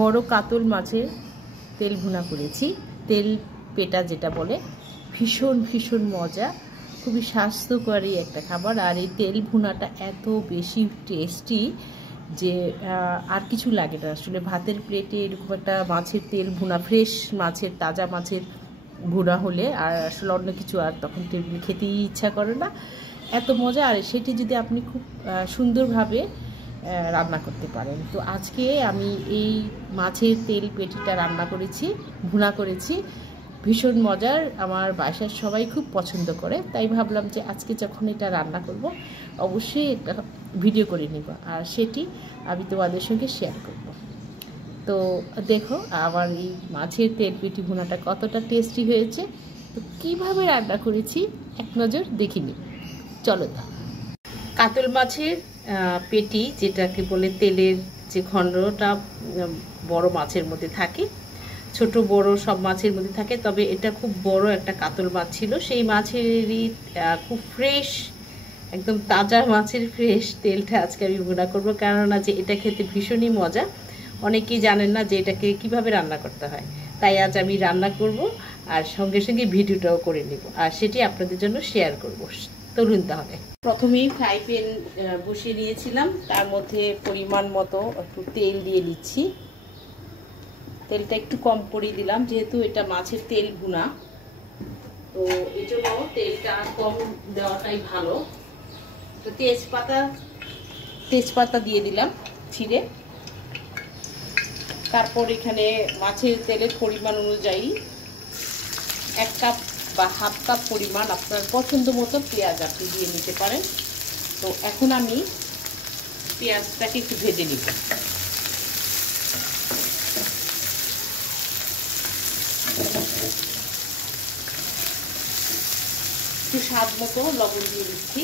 বড় কাতল মাছের তেল ভুনা করেছি, তেল পেটা যেটা বলে। ভীষণ ভীষণ মজা, খুবই স্বাস্থ্যকরী একটা খাবার। আর এই তেল ভুনাটা এত বেশি টেস্টি যে আর কিছু লাগে না আসলে। ভাতের প্লেটে এরকম একটা মাছের তেল ভুনা, ফ্রেশ মাছের, তাজা মাছের ভুনা হলে আর আসলে অন্য কিছু আর তখন টেবিলে খেতেই ইচ্ছা করে না, এত মজা। আর সেটি যদি আপনি খুব সুন্দরভাবে রান্না করতে পারেন। তো আজকে আমি এই মাছের তেল পেটিটা রান্না করেছি, ভুনা করেছি। ভীষণ মজার, আমার বাসার সবাই খুব পছন্দ করে। তাই ভাবলাম যে আজকে যখন এটা রান্না করব অবশ্যই একটা ভিডিও করে নিব, আর সেটি আমি তোমাদের সঙ্গে শেয়ার করব। তো দেখো আমার এই মাছের তেল পেটি ভুনাটা কতটা টেস্টি হয়েছে। তো কীভাবে রান্না করেছি এক নজর দেখে নিই, চলো। তা কাতল মাছের পেটি, যেটাকে বলে তেলের যে খণ্ডটা বড় মাছের মধ্যে থাকে, ছোট বড় সব মাছের মধ্যে থাকে, তবে এটা খুব বড় একটা কাতল মাছ ছিল। সেই মাছেরই খুব ফ্রেশ, একদম তাজা মাছের ফ্রেশ তেলটা আজকে আমি ভুনা করবো, কেননা যে এটা খেতে ভীষণই মজা। অনেকেই জানেন না যে এটাকে কিভাবে রান্না করতে হয়, তাই আজ আমি রান্না করব আর সঙ্গে সঙ্গে ভিডিওটাও করে নেব, আর সেটি আপনাদের জন্য শেয়ার করব। চলুন তাহলে। প্রথমেই ফ্রাই প্যান বসিয়ে নিয়েছিলাম, তার মধ্যে পরিমাণ মতো একটু তেল দিয়ে নিচ্ছি। তেলটা একটু কম করে দিলাম, যেহেতু এটা মাছের তেল ভুনা, তো এই জন্য তেলটা কম দেওয়াটাই ভালো। তো তেজপাতা দিয়ে দিলাম ছিঁড়ে। তারপর এখানে মাছের তেলের পরিমাণ অনুযায়ী 1 কাপ বা হাফ কাপ পরিমাণ আপনার পছন্দ মতো পেঁয়াজ আপনি দিয়ে নিতে পারেন। তো এখন আমি পেঁয়াজটাকে একটু ভেজে নিব। একটু স্বাদ মতো লবণ দিয়ে দিচ্ছি।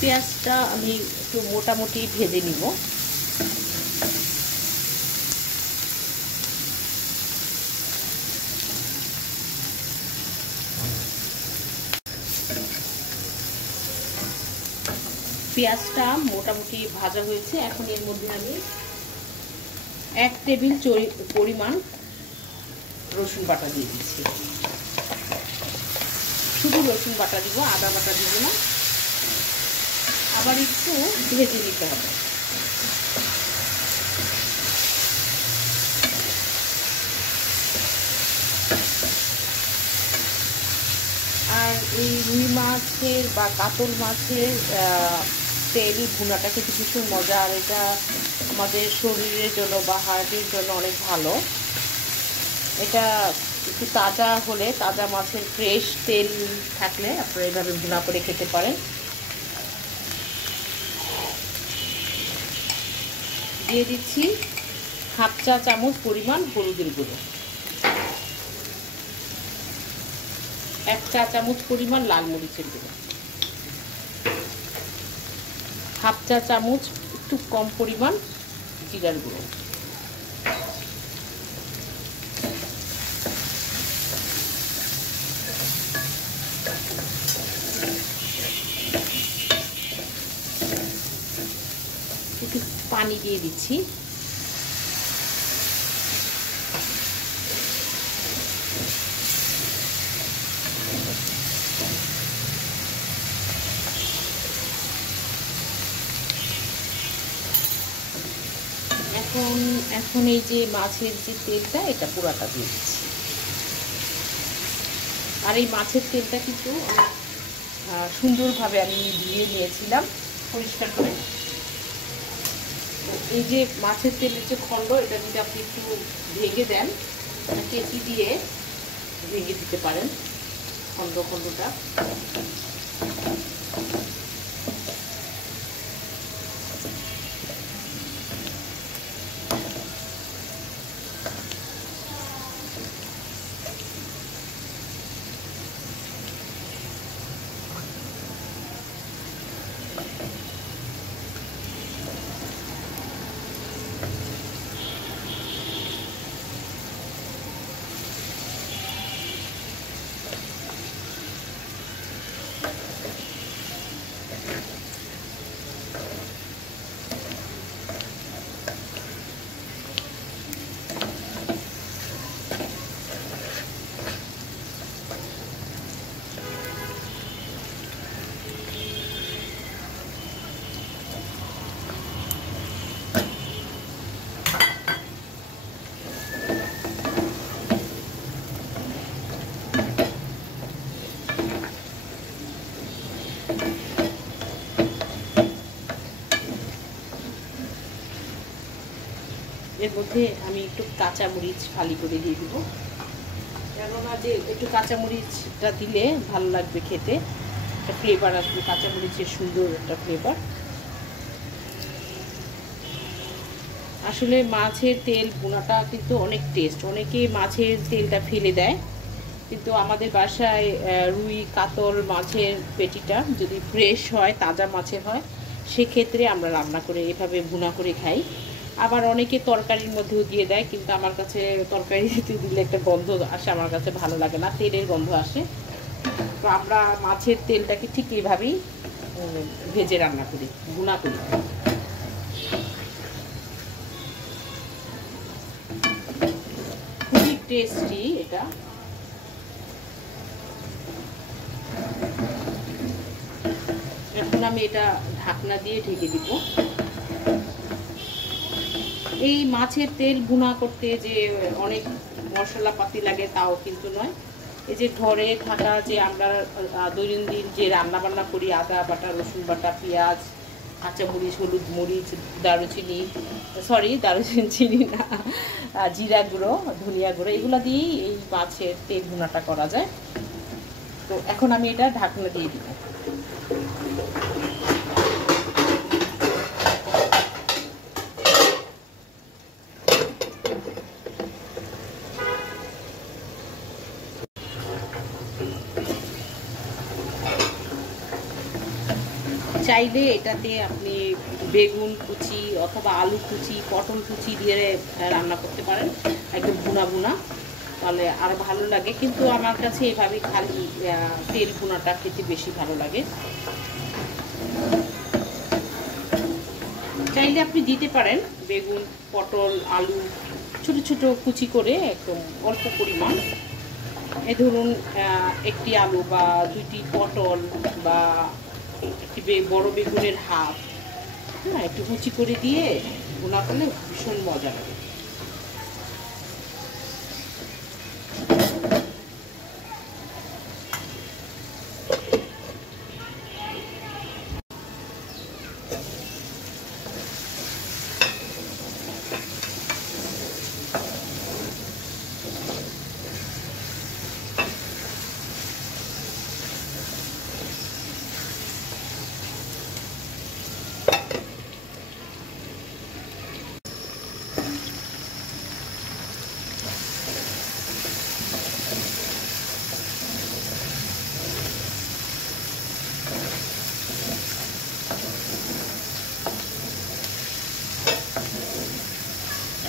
পেঁয়াজটা আমি একটু মোটামুটি ভেজে নিব। পেঁয়াজটা মোটামুটি ভাজা হয়েছে। এখন এর মধ্যে আমি 1 টেবিল পরিমাণ রসুন বাটা দিয়ে দিচ্ছি। শুধু রসুন বাটা দিব, আদা বাটা দিব না। আবার একটু ভেজে নিতে হবে। আর এই রুই মাছের বা কাতল মাছের তেল ভুনাটা খেতে ভীষণ মজা, আর এটা আমাদের শরীরের জন্য বা হার্টের জন্য অনেক ভালো। এটা একটু তাজা হলে, তাজা মাছের ফ্রেশ তেল থাকলে আপনারা এইভাবে ভুনা করে খেতে পারেন। দিয়ে দিচ্ছি হাফ চা চামচ পরিমাণ হলুদের গুঁড়ো, 1 চা চামচ পরিমাণ লাল মরিচের গুঁড়ো, হাফ চা চামচ একটু কম পরিমাণ জিরার গুঁড়ো, একটু পানি দিয়ে দিচ্ছি। এখন এই যে মাছের যে তেলটা, এটা পুরাটা দিয়ে দিচ্ছি। আর এই মাছের তেলটা কিন্তু সুন্দরভাবে আমি ধুয়ে নিয়েছিলাম পরিষ্কার করে। এই যে মাছের তেলের যে খণ্ড, এটা যদি আপনি একটু ভেঙে দেন, কেচি দিয়ে ভেঙে দিতে পারেন খণ্ডটা। এর মধ্যে আমি একটু কাঁচামরিচ ফালি করে দিয়ে দিব, কেননা যে একটু কাঁচামরিচটা দিলে ভালো লাগবে খেতে, একটা ফ্লেভার আসবে, কাঁচামরিচের সুন্দর একটা ফ্লেভার। আসলে মাছের তেল ভুনাটা কিন্তু অনেক টেস্ট, অনেকে মাছের তেলটা ফেলে দেয়, কিন্তু আমাদের বাসায় রুই কাতল মাছের পেটিটা যদি ফ্রেশ হয়, তাজা মাছের হয়, সেক্ষেত্রে আমরা রান্না করে এভাবে ভুনা করে খাই। আবার অনেকে তরকারির মধ্যেও দিয়ে দেয়, কিন্তু আমার কাছে তরকারিতে দিলে একটা গন্ধ আসে, আমার কাছে ভালো লাগে না, তেলের গন্ধ আসে। তো আমরা মাছের তেলটাকে ঠিক এইভাবেই ভেজে রান্না করি, ভুনা করি। খুবই টেস্টি এটা। এখন আমি এটা ঢাকনা দিয়ে ঢেকে দিব। এই মাছের তেল ভুনা করতে যে অনেক মশলাপাতি লাগে তাও কিন্তু নয়। এই যে ঘরে থাকা যে আমরা দৈনন্দিন যে রান্না বান্না করি, আদা বাটা, রসুন বাটা, পেঁয়াজ, কাঁচামরিচ, হলুদ মরিচ, দারুচিনি না, জিরা গুঁড়ো, ধনিয়া গুঁড়ো, এগুলো দিয়েই এই মাছের তেল ভুনাটা করা যায়। তো এখন আমি এটা ঢাকনা দিয়ে দিব। চাইলে এটাতে আপনি বেগুন কুচি অথবা আলু কুচি, পটল কুচি দিয়ে রান্না করতে পারেন, একদম ভুনা ভুনা, তাহলে আরও ভালো লাগে। কিন্তু আমার কাছে এভাবে খালি তেল ভুনাটা খেতে বেশি ভালো লাগে। চাইলে আপনি দিতে পারেন বেগুন, পটল, আলু ছোট ছোট কুচি করে, একদম অল্প পরিমাণ। এ ধরুন একটি আলু বা দুইটি পটল বা একটি বড় বেগুনের হাফ, হ্যাঁ, একটু কুচি করে দিয়ে ভুনা করলে ভীষণ মজা লাগে।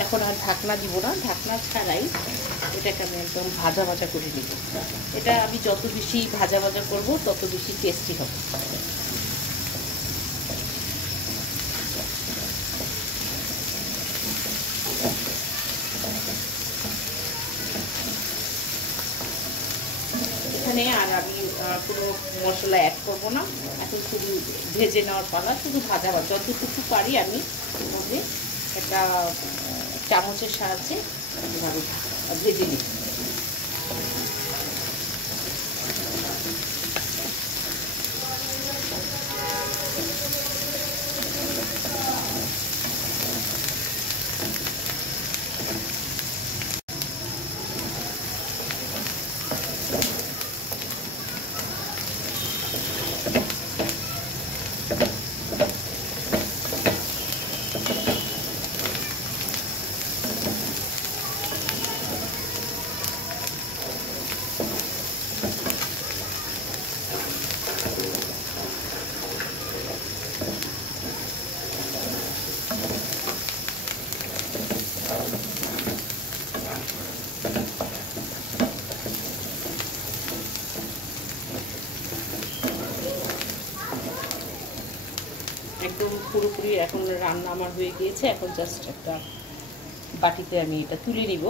এখন আর ঢাকনা দিব না, ঢাকনা ছাড়াই এটাকে আমি একদম ভাজা ভাজা করে নিব। এটা আমি যত বেশি ভাজা ভাজা করব তত বেশি টেস্টি হবে। এখানে আর আমি কোনো মশলা অ্যাড করবো না, এখন শুধু ভেজে নেওয়ার পালা, শুধু ভাজা ভাজা যতটুকু পারি আমি এর মধ্যে একটা চামচের সাহায্যে এভাবে ভেজে নিই। একদম পুরোপুরি এখন রান্না আমার হয়ে গিয়েছে। এখন জাস্ট একটা বাটিতে আমি এটা তুলে নিব।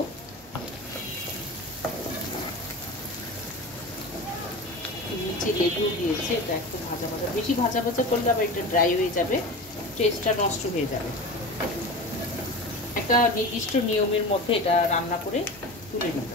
নিচে লেবু দিয়েছে, এটা একটু ভাজা ভাজা, বেশি ভাজা ভাজা করলে আবার এটা ড্রাই হয়ে যাবে, টেস্টটা নষ্ট হয়ে যাবে। একটা নির্দিষ্ট নিয়মের মধ্যে এটা রান্না করে তুলে নেব।